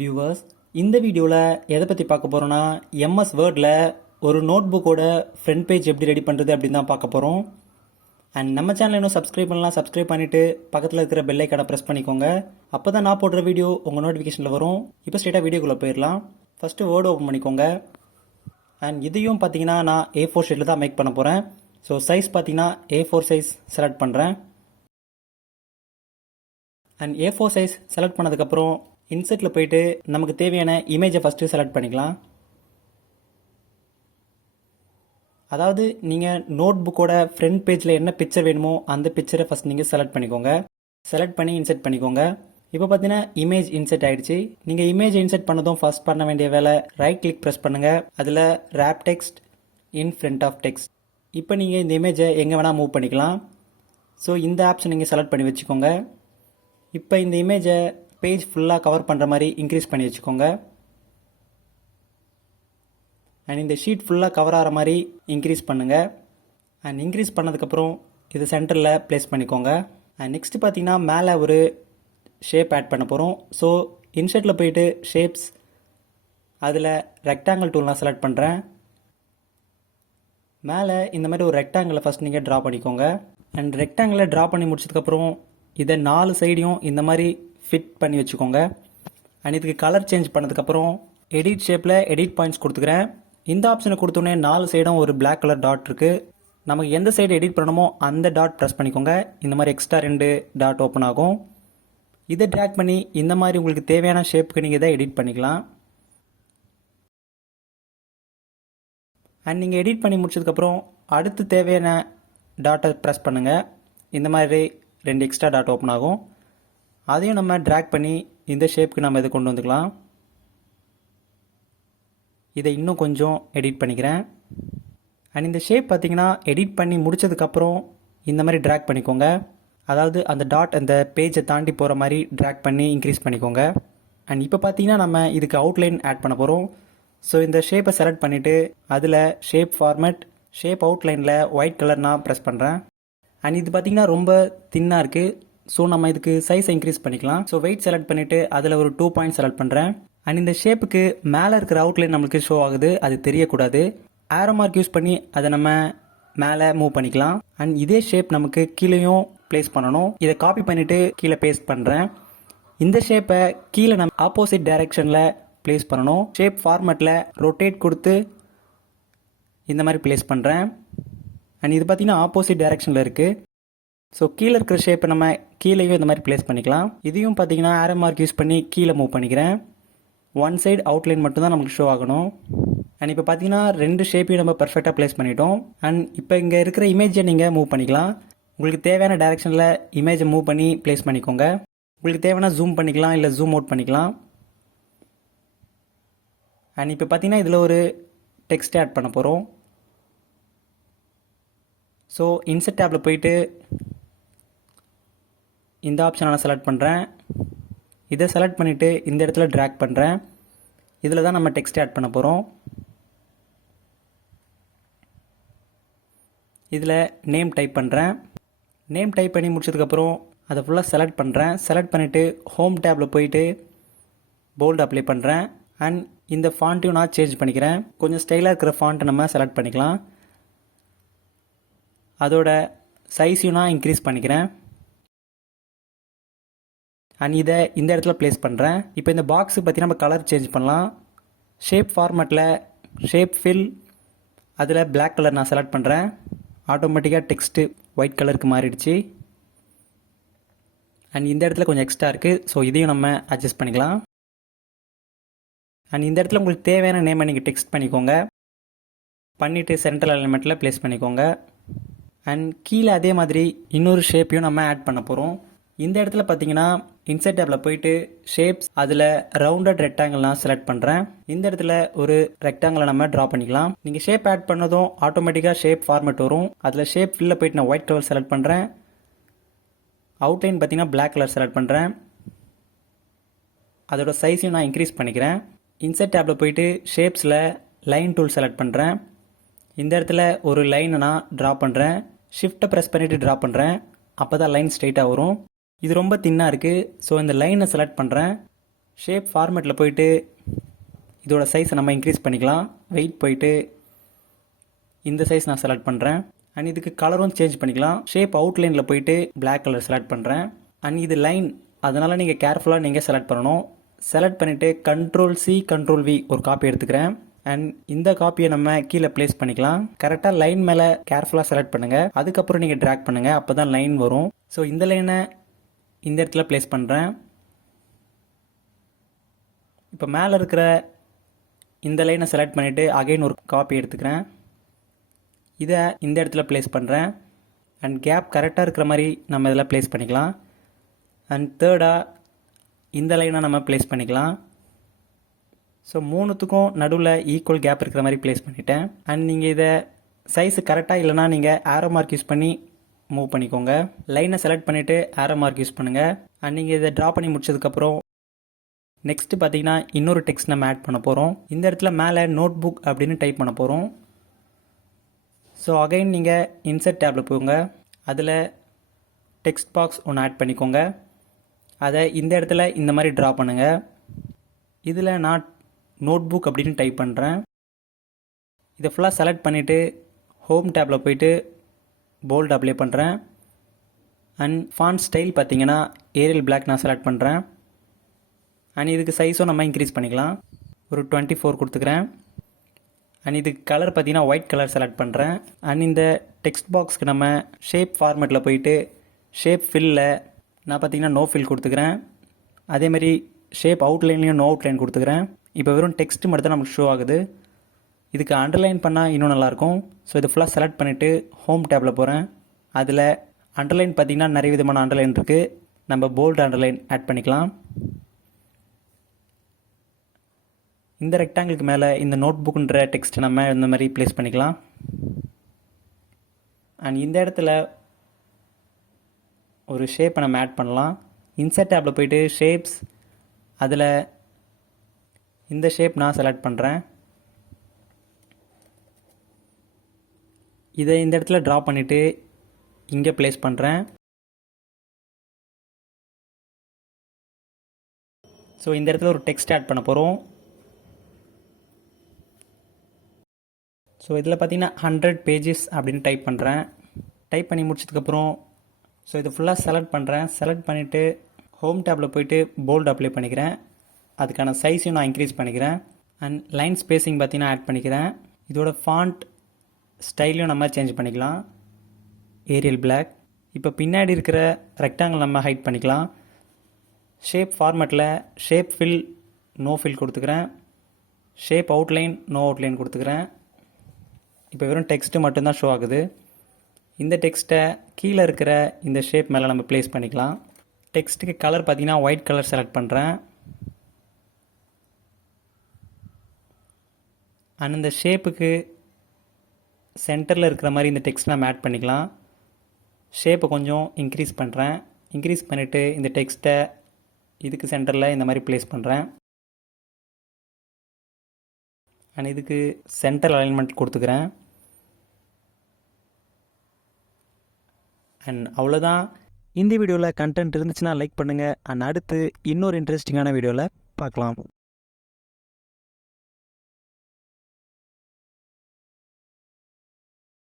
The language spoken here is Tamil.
வியூவர்ஸ், இந்த வீடியோவில் எதை பற்றி பார்க்க போகிறோன்னா எம்எஸ் வேர்டில் ஒரு நோட் புக்கோட ஃப்ரண்ட் பேஜ் எப்படி ரெடி பண்ணுறது அப்படின்னு தான் பார்க்க போகிறோம். அண்ட் நம்ம சேனல் இன்னும் சப்ஸ்கிரைப் பண்ணலாம், சப்ஸ்கிரைப் பண்ணிவிட்டு பக்கத்தில் இருக்கிற பெல் ஐக்கானை ப்ரெஸ் பண்ணிக்கோங்க. அப்போ தான் நான் போடுற வீடியோ உங்கள் நோட்டிஃபிகேஷனில் வரும். இப்போ ஸ்ட்ரெயிட்டாக வீடியோக்குள்ளே போயிடலாம். ஃபஸ்ட்டு வேர்டு ஓப்பன் பண்ணிக்கோங்க. அண்ட் இதையும் பார்த்தீங்கன்னா நான் A4 ஷீட்டில் தான் மேக் பண்ண போகிறேன். ஸோ சைஸ் பார்த்தீங்கன்னா A4 சைஸ் செலக்ட் பண்ணுறேன். அண்ட் A4 சைஸ் செலக்ட் பண்ணதுக்கப்புறம் இன்செர்ட்டில் போயிட்டு நமக்கு தேவையான இமேஜை ஃபஸ்ட்டு செலக்ட் பண்ணிக்கலாம். அதாவது நீங்கள் நோட் புக்கோட ஃப்ரண்ட் பேஜில் என்ன பிக்சர் வேணுமோ அந்த பிக்சரை ஃபஸ்ட் நீங்கள் செலக்ட் பண்ணிக்கோங்க. செலக்ட் பண்ணி இன்செர்ட் பண்ணிக்கோங்க. இப்போ பார்த்தீங்கன்னா இமேஜ் இன்செர்ட் ஆகிடுச்சு. நீங்கள் இமேஜ் இன்செர்ட் பண்ணதும் ஃபஸ்ட் பண்ண வேண்டிய வேலை ரைட் கிளிக் ப்ரெஸ் பண்ணுங்கள். அதில் wrap text in front of text. இப்போ நீங்கள் இந்த இமேஜை எங்கே வேணால் மூவ் பண்ணிக்கலாம். ஸோ இந்த ஆப்ஷன் நீங்கள் செலக்ட் பண்ணி வச்சுக்கோங்க. இப்போ இந்த இமேஜை பேஜ் ஃபுல்லாக கவர் பண்ணுற மாதிரி இன்க்ரீஸ் பண்ணி வச்சுக்கோங்க. அண்ட் இந்த ஷீட் ஃபுல்லாக கவர் ஆகிற மாதிரி இன்க்ரீஸ் பண்ணுங்கள். அண்ட் இன்க்ரீஸ் பண்ணதுக்கப்புறம் இது சென்டரில் ப்ளேஸ் பண்ணிக்கோங்க. அண்ட் நெக்ஸ்ட் பார்த்தீங்கன்னா மேலே ஒரு ஷேப் ஆட் பண்ண போகிறோம். ஸோ இன்செர்ட்டில் போயிட்டு ஷேப்ஸ், அதில் ரெக்டாங்கிள் டூல் நான் செலக்ட் பண்ணுறேன். மேலே இந்த மாதிரி ஒரு ரெக்டாங்கிளை ஃபஸ்ட் நீங்கள் ட்ரா பண்ணிக்கோங்க. அண்ட் ரெக்டாங்கிளை ட்ரா பண்ணி முடிச்சதுக்கப்புறம் இதை 4 சைடையும் இந்த மாதிரி ஃபிட் பண்ணி வச்சுக்கோங்க. அண்ட் இதுக்கு கலர் சேஞ்ச் பண்ணதுக்கப்புறம் எடிட் ஷேப்பில் எடிட் பாயிண்ட்ஸ் கொடுத்துக்கிறேன். இந்த ஆப்ஷனை கொடுத்தோன்னே 4 சைடும் ஒரு பிளாக் கலர் டாட் இருக்குது. நமக்கு எந்த சைடு எடிட் பண்ணணுமோ அந்த டாட் ப்ரெஸ் பண்ணிக்கோங்க. இந்த மாதிரி எக்ஸ்ட்ரா 2 டாட் ஓப்பன் ஆகும். இதை ட்ராக் பண்ணி இந்த மாதிரி உங்களுக்கு தேவையான ஷேப்புக்கு நீங்கள் இதை எடிட் பண்ணிக்கலாம். அண்ட் நீங்கள் எடிட் பண்ணி முடிச்சதுக்கப்புறம் அடுத்து தேவையான டாட்டை ப்ரெஸ் பண்ணுங்கள். இந்த மாதிரி 2 எக்ஸ்ட்ரா டாட் ஓப்பன் ஆகும். அதையும் நம்ம ட்ராக் பண்ணி இந்த ஷேப்புக்கு நம்ம இதை கொண்டு வந்துக்கலாம். இதை இன்னும் கொஞ்சம் எடிட் பண்ணிக்கிறேன். அண்ட் இந்த ஷேப் பார்த்தீங்கன்னா எடிட் பண்ணி முடித்ததுக்கப்புறம் இந்த மாதிரி ட்ராக் பண்ணிக்கோங்க. அதாவது அந்த டாட் அந்த பேஜை தாண்டி போகிற மாதிரி ட்ராக் பண்ணி இன்க்ரீஸ் பண்ணிக்கோங்க. அண்ட் இப்போ பார்த்தீங்கன்னா நம்ம இதுக்கு அவுட்லைன் ஆட் பண்ண போகிறோம். ஸோ இந்த ஷேப்பை செலக்ட் பண்ணிவிட்டு அதில் ஷேப் ஃபார்மேட், ஷேப் அவுட்லைனில் ஒயிட் கலர் நான் ப்ரெஸ் பண்ணுறேன். அண்ட் இது பார்த்தீங்கன்னா ரொம்ப தின்னாக இருக்குது. ஸோ நம்ம இதுக்கு சைஸை இன்க்ரீஸ் பண்ணிக்கலாம். ஸோ வெயிட் செலக்ட் பண்ணிவிட்டு அதில் ஒரு 2 பாயிண்ட் செலக்ட் பண்ணுறேன். அண்ட் இந்த ஷேப்புக்கு மேலே இருக்கிற அவுட்லைன் நம்மளுக்கு ஷோ ஆகுது, அது தெரியக்கூடாது. ஆரோ மார்க் யூஸ் பண்ணி அதை நம்ம மேலே மூவ் பண்ணிக்கலாம். அண்ட் இதே ஷேப் நமக்கு கீழேயும் ப்ளேஸ் பண்ணணும். இதை காப்பி பண்ணிவிட்டு கீழே பேஸ்ட் பண்ணுறேன். இந்த ஷேப்பை கீழே நம்ம ஆப்போசிட் டைரெக்ஷனில் ப்ளேஸ் பண்ணணும். ஷேப் ஃபார்மேட்டில் ரொட்டேட் கொடுத்து இந்த மாதிரி ப்ளேஸ் பண்ணுறேன். அண்ட் இது பார்த்தீங்கன்னா ஆப்போசிட் டைரெக்ஷனில் இருக்குது. ஸோ கீழே இருக்கிற ஷேப்பை நம்ம கீழேயும் இந்த மாதிரி ப்ளேஸ் பண்ணிக்கலாம். இதையும் பார்த்தீங்கன்னா ஆரோ மார்க் யூஸ் பண்ணி கீழே மூவ் பண்ணிக்கிறேன். ஒன் சைடு அவுட்லைன் மட்டும்தான் நமக்கு ஷோ ஆகணும். அண்ட் இப்போ பார்த்தீங்கன்னா 2 ஷேப்பையும் நம்ம பர்ஃபெக்டாக ப்ளேஸ் பண்ணிட்டோம். அண்ட் இப்போ இங்கே இருக்கிற இமேஜை நீங்கள் மூவ் பண்ணிக்கலாம். உங்களுக்கு தேவையான டைரெக்ஷனில் இமேஜை மூவ் பண்ணி ப்ளேஸ் பண்ணிக்கோங்க. உங்களுக்கு தேவையான ஜூம் பண்ணிக்கலாம், இல்லை ஜூம் அவுட் பண்ணிக்கலாம். அண்ட் இப்போ பார்த்தீங்கன்னா இதில் ஒரு டெக்ஸ்ட் ஆட் பண்ண போகிறோம். ஸோ இன்செர்ட் டேப்பில் போயிட்டு இந்த ஆப்ஷனை நான் செலக்ட் பண்ணுறேன். இதை செலக்ட் பண்ணிவிட்டு இந்த இடத்துல ட்ராக் பண்ணுறேன். இதில் தான் நம்ம டெக்ஸ்ட் ஆட் பண்ண போகிறோம். இதில் நேம் டைப் பண்ணுறேன். நேம் டைப் பண்ணி முடிச்சதுக்கப்புறம் அதை ஃபுல்லாக செலக்ட் பண்ணுறேன். செலக்ட் பண்ணிவிட்டு ஹோம் டேப்பில் போயிட்டு போல்டு அப்ளை பண்ணுறேன். அண்ட் இந்த ஃபாண்ட்டையும் நான் சேஞ்ச் பண்ணிக்கிறேன். கொஞ்சம் ஸ்டைலாக இருக்கிற ஃபாண்ட்டை நம்ம செலக்ட் பண்ணிக்கலாம். அதோட சைஸையும் நான் இன்க்ரீஸ் பண்ணிக்கிறேன். அண்ட் இதை இந்த இடத்துல ப்ளேஸ் பண்ணுறேன். இப்போ இந்த பாக்ஸு பற்றி நம்ம கலர் சேஞ்ச் பண்ணலாம். ஷேப் ஃபார்மேட்டில் ஷேப் ஃபில், அதில் பிளாக் கலர் நான் செலக்ட் பண்ணுறேன். ஆட்டோமேட்டிக்காக டெக்ஸ்ட்டு ஒயிட் கலருக்கு மாறிடுச்சு. அண்ட் இந்த இடத்துல கொஞ்சம் எக்ஸ்ட்ரா இருக்குது. ஸோ இதையும் நம்ம அட்ஜஸ்ட் பண்ணிக்கலாம். அண்ட் இந்த இடத்துல உங்களுக்கு தேவையான நேமை நீங்கள் டெக்ஸ்ட் பண்ணிக்கோங்க. பண்ணிவிட்டு சென்ட்ரல் எலிமெண்ட்டில் ப்ளேஸ் பண்ணிக்கோங்க. அண்ட் கீழே அதே மாதிரி இன்னொரு ஷேப்பையும் நம்ம ஆட் பண்ண போகிறோம். இந்த இடத்துல பார்த்தீங்கன்னா இன்செர்ட் டேப்பில் போயிட்டு ஷேப்ஸ், அதில் ரவுண்டட் ரெக்டாங்கிள் நான் செலக்ட் பண்ணுறேன். இந்த இடத்துல ஒரு ரெக்டாங்கிளை நம்ம ட்ரா பண்ணிக்கலாம். நீங்கள் ஷேப் ஆட் பண்ணதும் ஆட்டோமேட்டிக்காக ஷேப் ஃபார்மேட் வரும். அதில் ஷேப் ஃபில்லில் போயிட்டு நான் ஒயிட் கலர் செலக்ட் பண்ணுறேன். அவுட்லைன் பார்த்தீங்கன்னா பிளாக் கலர் செலக்ட் பண்ணுறேன். அதோட சைஸையும் நான் இன்க்ரீஸ் பண்ணிக்கிறேன். இன்செர்ட் டேப்பில் போயிட்டு ஷேப்ஸில் லைன் டூல் செலக்ட் பண்ணுறேன். இந்த இடத்துல ஒரு லைனை நான் ட்ரா பண்ணுறேன். ஷிஃப்ட்டை ப்ரெஸ் பண்ணிவிட்டு ட்ரா பண்ணுறேன். அப்போ தான் லைன் ஸ்ட்ரைட்டாக வரும். இது ரொம்ப தின்னாக இருக்குது. ஸோ இந்த லைனை செலக்ட் பண்ணுறேன். ஷேப் ஃபார்மேட்டில் போயிட்டு இதோட சைஸை நம்ம இன்க்ரீஸ் பண்ணிக்கலாம். வெயிட் போயிட்டு இந்த சைஸ் நான் செலக்ட் பண்ணுறேன். அண்ட் இதுக்கு கலரும் சேஞ்ச் பண்ணிக்கலாம். ஷேப் அவுட்லைனில் போயிட்டு Black கலர் செலக்ட் பண்ணுறேன். அண்ட் இது லைன், அதனால் நீங்கள் கேர்ஃபுல்லாக நீங்கள் செலக்ட் பண்ணணும். செலக்ட் பண்ணிவிட்டு Ctrl+C Ctrl+V ஒரு காப்பி எடுத்துக்கிறேன். அண்ட் இந்த காப்பியை நம்ம கீழே ப்ளேஸ் பண்ணிக்கலாம். கரெக்டாக லைன் மேலே கேர்ஃபுல்லாக செலக்ட் பண்ணுங்கள். அதுக்கப்புறம் நீங்கள் ட்ராக் பண்ணுங்கள், அப்போ தான் லைன் வரும். ஸோ இந்த லைனை இந்த இடத்துல ப்ளேஸ் பண்ணுறேன். இப்போ மேலே இருக்கிற இந்த லைனை செலக்ட் பண்ணிவிட்டு அகைன் ஒரு காப்பி எடுத்துக்கிறேன். இதை இந்த இடத்துல ப்ளேஸ் பண்ணுறேன். அண்ட் கேப் கரெக்டாக இருக்கிற மாதிரி நம்ம இதில் ப்ளேஸ் பண்ணிக்கலாம். அண்ட் தேர்டாக இந்த லைனை நம்ம ப்ளேஸ் பண்ணிக்கலாம். ஸோ மூணுத்துக்கும் நடுவில் ஈக்குவல் கேப் இருக்கிற மாதிரி ப்ளேஸ் பண்ணிட்டேன். அண்ட் நீங்கள் இதை சைஸு கரெக்டாக இல்லைனா நீங்கள் ஆரோ மார்க் யூஸ் பண்ணி மூவ் பண்ணிக்கோங்க. லைனை செலக்ட் பண்ணிவிட்டு ஆரோ மார்க் யூஸ் பண்ணுங்கள். அண்ட் நீங்கள் இதை ட்ரா பண்ணி முடிச்சதுக்கப்புறம் நெக்ஸ்ட்டு பார்த்தீங்கன்னா இன்னொரு டெக்ஸ்ட் நம்ம ஆட் பண்ண போகிறோம். இந்த இடத்துல மேலே நோட் புக் அப்படின்னு டைப் பண்ண போகிறோம். ஸோ அகைன் நீங்கள் இன்சர்ட் டேப்பில் போங்க. அதில் டெக்ஸ்ட் பாக்ஸ் ஒன்று ஆட் பண்ணிக்கோங்க. அதை இந்த இடத்துல இந்த மாதிரி ட்ரா பண்ணுங்கள். இதில் நான் நோட் புக் அப்படின்னு டைப் பண்ணுறேன். இதை ஃபுல்லாக செலக்ட் பண்ணிவிட்டு ஹோம் டேப்பில் போயிட்டு போல்ட் அப்ளை பண்ணுறேன். அண்ட் ஃபாண்ட் ஸ்டைல் பார்த்தீங்கன்னா ஏரியல் Black நான் செலக்ட் பண்ணுறேன். அண்ட் இதுக்கு சைஸும் நம்ம இன்க்ரீஸ் பண்ணிக்கலாம். ஒரு 24 கொடுத்துக்கிறேன். அண்ட் இதுக்கு கலர் பார்த்தீங்கன்னா ஒயிட் கலர் செலக்ட் பண்ணுறேன். அண்ட் இந்த டெக்ஸ்ட் பாக்ஸ்க்கு நம்ம ஷேப் ஃபார்மேட்டில் போயிட்டு ஷேப் ஃபில்லில் நான் பார்த்தீங்கன்னா நோ ஃபில் கொடுத்துக்கிறேன். அதேமாதிரி ஷேப் அவுட்லைன்லேயும் நோ அவுட்லைன் கொடுத்துக்கிறேன். இப்போ வெறும் டெக்ஸ்ட் மட்டும் தான் நமக்கு ஷோ ஆகுது. இதுக்கு அண்டர்லைன் பண்ணால் இன்னும் நல்லாயிருக்கும். ஸோ இது ஃபுல்லாக செலக்ட் பண்ணிவிட்டு ஹோம் டேப்பில் போகிறேன். அதில் அண்டர்லைன் பார்த்தீங்கன்னா நிறைய விதமான அண்டர்லைன் இருக்குது. நம்ம போல்டு அண்டர்லைன் ஆட் பண்ணிக்கலாம். இந்த ரெக்டாங்கிளுக்கு மேலே இந்த நோட் புக்குன்ற டெக்ஸ்ட் நம்ம இந்த மாதிரி ப்ளேஸ் பண்ணிக்கலாம். அண்ட் இந்த இடத்துல ஒரு ஷேப்பை நம்ம ஆட் பண்ணலாம். இன்சர்ட் டேப்பில் போயிட்டு ஷேப்ஸ், அதில் இந்த ஷேப் நான் செலக்ட் பண்ணுறேன். இதை இந்த இடத்துல ட்ரா பண்ணிவிட்டு இங்கே ப்ளேஸ் பண்ணுறேன். ஸோ இந்த இடத்துல ஒரு டெக்ஸ்ட் ஆட் பண்ண போகிறோம். ஸோ இதில் பார்த்தீங்கன்னா 100 pages அப்படின்னு டைப் பண்ணுறேன். டைப் பண்ணி முடிச்சதுக்கப்புறம் ஸோ இது ஃபுல்லாக செலக்ட் பண்ணுறேன். செலக்ட் பண்ணிவிட்டு ஹோம் டேப்பில் போயிட்டு போல்டு அப்ளை பண்ணிக்கிறேன். அதுக்கான சைஸையும் நான் இன்க்ரீஸ் பண்ணிக்கிறேன். அண்ட் லைன் ஸ்பேஸிங் பார்த்தீங்கன்னா ஆட் பண்ணிக்கிறேன். இதோட ஃபாண்ட் ஸ்டைலையும் நம்ம சேஞ்ச் பண்ணிக்கலாம், ஏரியல் Black. இப்போ பின்னாடி இருக்கிற ரெக்டாங்கிள் நம்ம ஹைட் பண்ணிக்கலாம். ஷேப் ஃபார்மேட்டில் ஷேப் ஃபில் நோ ஃபில் கொடுத்துக்கிறேன். ஷேப் அவுட்லைன் நோ அவுட்லைன் கொடுத்துக்கிறேன். இப்போ வெறும் டெக்ஸ்ட்டு மட்டும்தான் ஷோ ஆகுது. இந்த டெக்ஸ்ட்டை கீழே இருக்கிற இந்த ஷேப் மேலே நம்ம ப்ளேஸ் பண்ணிக்கலாம். டெக்ஸ்ட்டுக்கு கலர் பார்த்தீங்கன்னா ஒயிட் கலர் செலக்ட் பண்ணுறேன். அண்ட் இந்த ஷேப்புக்கு சென்டரில் இருக்கிற மாதிரி இந்த டெக்ஸ்ட் நம்ம ஆட் பண்ணிக்கலாம். ஷேப்பை கொஞ்சம் இன்க்ரீஸ் பண்ணுறேன். இன்க்ரீஸ் பண்ணிவிட்டு இந்த டெக்ஸ்ட்டை இதுக்கு சென்டரில் இந்த மாதிரி ப்ளேஸ் பண்ணுறேன். அண்ட் இதுக்கு சென்டர் அலைன்மெண்ட் கொடுத்துக்கிறேன். அண்ட் அவ்வளோதான். இந்த வீடியோவில் கண்டென்ட் இருந்துச்சுன்னா லைக் பண்ணுங்கள். அண்ட் அடுத்து இன்னொரு இன்ட்ரெஸ்டிங்கான வீடியோவில் பார்க்கலாம்.